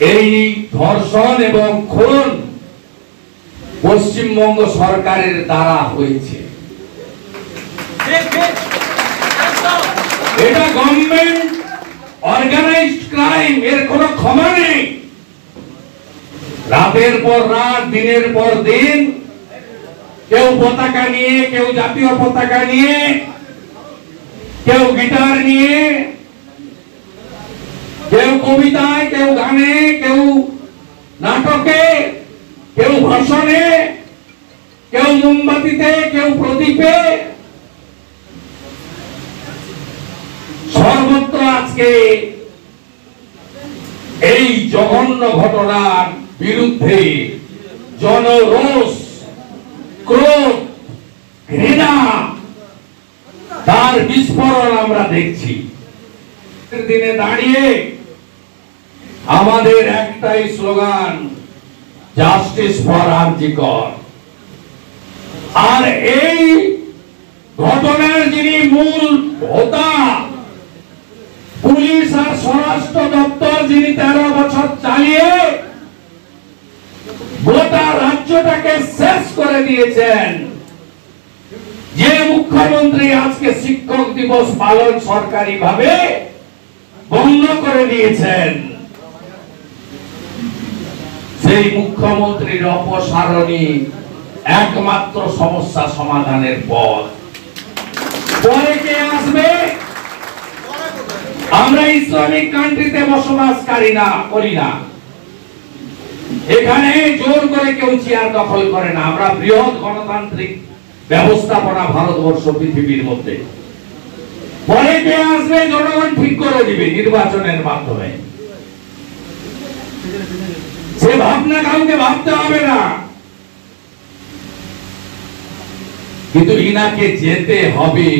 এই ধর্ষণ এবং খুন পশ্চিমবঙ্গ সরকারের দ্বারা হয়েছে। এটা গভর্নমেন্ট অর্গানাইজড ক্রাইম, এর কোনো ক্ষমা নেই। রাতের পর রাত, দিনের পর দিন, কেউ পতাকা নিয়ে, কেউ জাতীয় পতাকা নিয়ে, কেউ গিটার নিয়ে, কেউ কবিতায়, কেউ গানে, কেউ নাটকে, কেউ ভাষণে, কেউ মোমবাতিতে, কেউ প্রদীপে, সর্বত্র আজকে এই জঘন্য ঘটনার বিরুদ্ধে জনরোষ, ক্রোধ, ঘৃণা, তার বিস্ফোরণ আমরা দেখছি। দিনে দাঁড়িয়ে আমাদের একটাই স্লোগান, জাস্টিস ফর আরজি কর। আর এই ঘটনার যিনি মূল হোতা, পুলিশ আর স্বরাষ্ট্র দপ্তর, যিনি 13 বছর চালিয়ে গোটা রাজ্যটাকে শেষ করে দিয়েছেন, যে মুখ্যমন্ত্রী আজকে শিক্ষক দিবস পালন সরকারি ভাবে বন্ধ করে দিয়েছেন, সেই মুখ্যমন্ত্রীর অপসারণই একমাত্র সমস্যা সমাধানের পথ। পরে কে আসবে? আমরা ইসলামিক কান্ট্রিতে বসবাস করি না। এখানে জোর করে কেউ চেয়ার দখল করে না। আমরা বৃহৎ গণতান্ত্রিক ব্যবস্থাপনা ভারতবর্ষ পৃথিবীর মধ্যে। পরে কে আসবে জনগণ ঠিক করে দিবে নির্বাচনের মাধ্যমে। সে ভাবনা কাউকে ভাবতে হবে না, কিন্তু ইনাকে যেতে হবে।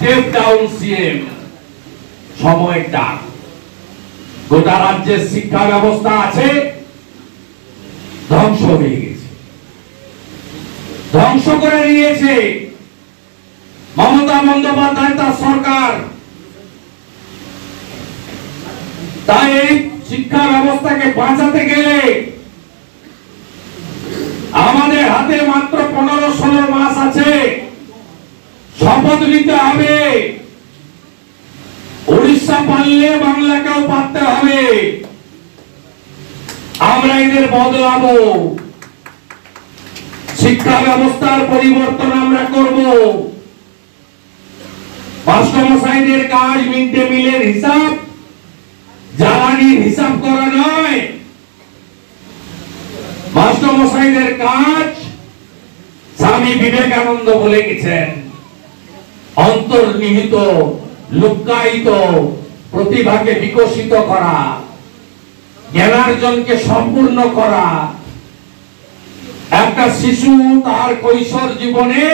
Step down CM. সময়টা গোটা রাজ্যের শিক্ষা ব্যবস্থা আছে ধ্বংস হয়ে গেছে, ধ্বংস করে নিয়েছে মমতা বন্দ্যোপাধ্যায় তার সরকার। তাই এই শিক্ষা ব্যবস্থাকে বাঁচাতে গেলে আমাদের হাতে মাত্র 15-16 মাস আছে। শপথ নিতে হবে, উড়িষ্যা পারলে বাংলাকেও পারতে হবে। আমরা এদের বদলাবো, শিক্ষা ব্যবস্থার পরিবর্তন আমরা করব। মাস্টারমশাইদের কাজ মিড ডে মিলের হিসাব, জ্বালানির হিসাব করা নয়। মাস্টারমশাইদের কাজ স্বামী বিবেকানন্দ বলে গেছেন, অন্তর্নিহিত লুক্কায়িত প্রতিভাকে বিকশিত করা, জ্ঞানার্জনকে সম্পূর্ণ করা, একটা শিশু তার কৈশোর জীবনে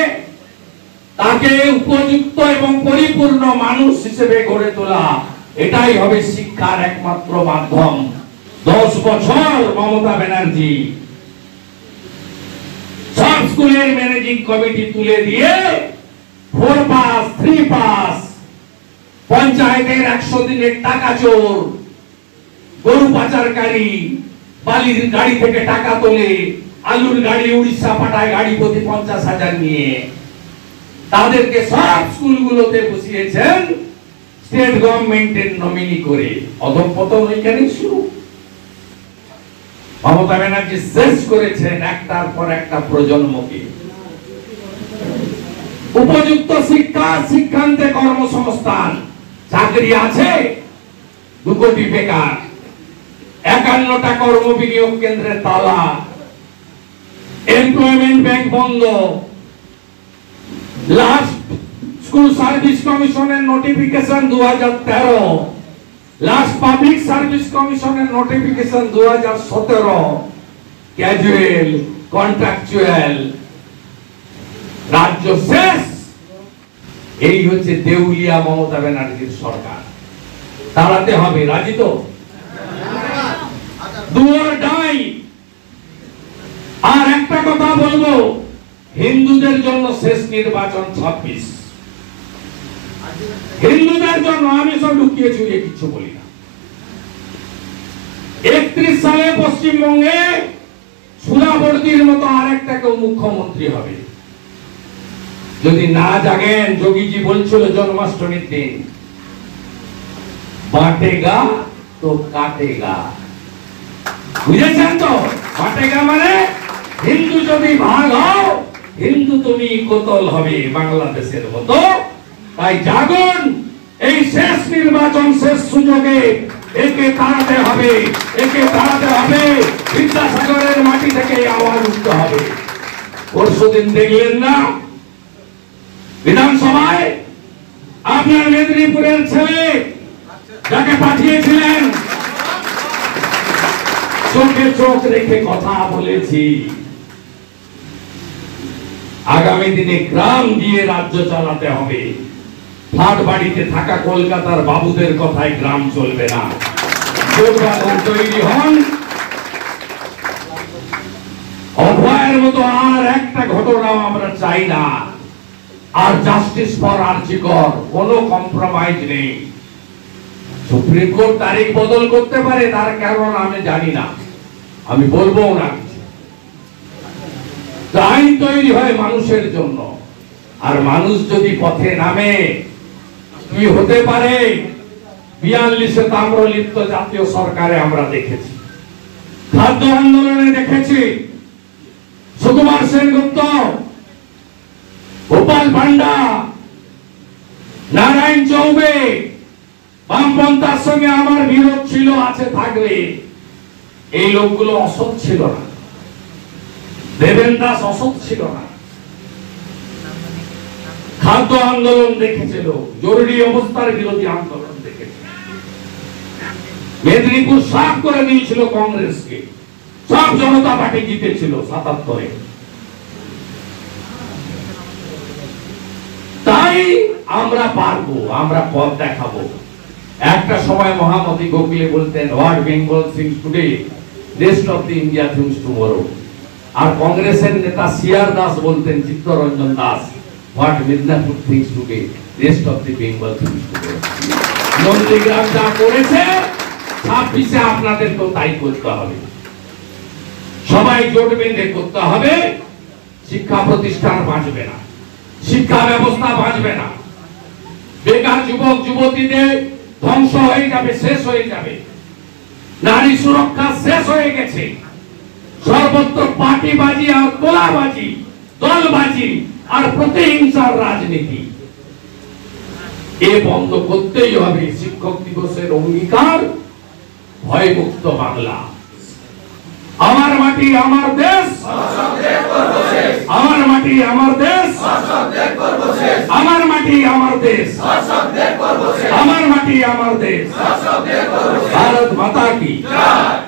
তাকে উপযুক্ত এবং পরিপূর্ণ মানুষ হিসেবে গড়ে তোলা, এটাই হবে শিক্ষার একমাত্র মাধ্যম। 10 বছর মমতা ব্যানার্জি সব স্কুলের ম্যানেজিং কমিটি তুলে দিয়ে 4 পাস 3 পাস, পঞ্চায়েতের 100 দিনের টাকা চোর, গরু পাচারকারী, বালির গাড়ি থেকে টাকা তোলে, আলুর গাড়ি উড়িষ্যা পাঠায় গাড়ি প্রতি 50,000 নিয়ে, তাদেরকে সব স্কুলগুলোতে বসিয়েছেন স্টেট গভর্নমেন্টের নমিনি করে। অধঃপতন ওইখানেই শুরু। মমতা ব্যানার্জি শেষ করেছেন একটার পর একটা প্রজন্মকে। উপযুক্ত শিক্ষা, শিক্ষান্তে কর্মসংস্থান, চাকরি আছে 2 কোটি বেকার, 51টা কর্মবিনিয়োগ কেন্দ্রের তালা, এমপ্লয়মেন্ট ব্যাংক বন্ধ, লাস্ট স্কুল সার্ভিস কমিশনের নোটিফিকেশন 2013, লাস্ট পাবলিক সার্ভিস কমিশনের নোটিফিকেশন 2017, ক্যাজুয়াল, কন্ট্রাকচুয়াল, রাজ্য শেষ। এই হচ্ছে দেউলিয়া মমতা ব্যানার্জির সরকার। দাঁড়াতে হবে, রাজি তো? Do or die. আর একটা কথা বলবো, হিন্দুদের জন্য শেষ নির্বাচন 26। হিন্দুদের জন্য আমি সব লুকিয়ে চুরিয়ে কিছু বলি না। 31 সালে পশ্চিমবঙ্গে সুরাবর্তীর মতো আরেকটা কেউ মুখ্যমন্ত্রী হবে। যদি না জাগেন, যোগীজি বলছিল জন্মাষ্টমীর দিন, বাটেগা তো কাটেগা। বুঝেছেন তো? বাটেগা মানে হিন্দু যদি ভাগ হও, হিন্দু তুমি কোতল হবে বাংলাদেশের মতো। তাই জাগুন, এই শেষ নির্বাচন, শেষ সুযোগে একে তাড়াতে হবে, একে তাড়াতে হবে। বিদ্যাসাগরের মাটি থেকে আওয়াজ উঠতে হবে। পরশুদিন দেখলেন না বিধানসভায় আপনার মেদিনীপুরের ছেলে যাকে পাঠিয়েছিলেন, চোখে চোখ রেখে কথা বলেছি, আগামী দিনে গ্রাম দিয়ে রাজ্য চালাতে হবে। ফ্ল্যাট বাড়িতে থাকা কলকাতার বাবুদের কথায় গ্রাম চলবে না। তৈরি হন। অভয়ের মতো আর একটা ঘটনাও আমরা চাই না। আর জাস্টিস ফর আরজি কর, কোনো কম্প্রোমাইজ নেই। সুপ্রিম কোর্ট তারিখ বদল করতে পারে, তার কারণ আমি জানি না, আমি বলবো না। আইন তৈরি হয় মানুষের জন্য, আর মানুষ যদি পথে নামে কি হতে পারে 42-এ তাম্রলিপ্ত জাতীয় সরকারে আমরা দেখেছি, খাদ্য আন্দোলনে দেখেছি, সুকুমার সেনগুপ্ত, গোপাল পান্ডা, নারায়ণ চৌবে, বামপন্থার সঙ্গে আমার বিরোধ ছিল, আছে, থাকবে। এই লোকগুলো অসৎ ছিল না, দেবেন দাস অসৎ ছিল না। খাদ্য আন্দোলন দেখেছিল, জরুরি অবস্থার বিরোধী আন্দোলন দেখেছিল। মেদিনীপুর সাফ করে দিয়েছিল কংগ্রেসকে, সব জনতা পার্টি জিতেছিল 77-এ। তাই আমরা পারবো, আমরা পথ দেখাবো। একটা সময় মহামতি গোখলে বলতেন, what Bengal thinks today, rest of the India thinks tomorrow. আর কংগ্রেসের নেতা সিআর দাস বলতেন, Chittaranjan Das, what Midnapore thinks today, rest of the Bengal thinks today. Nandigram যা করেছে 26-এ আপনাদেরকেও তাই করতে হবে। সবাই জোট বেঁধে করতে হবে। শিক্ষা প্রতিষ্ঠান বাঁচবে না, শিক্ষা ব্যবস্থা বাঁচবে না, বেকার যুবক যুবতীদের ধ্বংস হয়ে যাবে, শেষ হয়ে যাবে। নারী সুরক্ষা শেষ হয়ে গেছে। সর্বত্র পার্টিবাজি আর তোলাবাজি, দলবাজি আর প্রতিহিংসার রাজনীতি, এ বন্ধ করতেই হবে। শিক্ষক দিবসের অঙ্গীকার, ভয়মুক্ত বাংলা। আমার মাটি আমার দেশ, আমার মাটি আমার দেশ, আমার মাটি আমার দেশ, আমার মাটি আমার দেশ। ভারত মাতা কি জয়।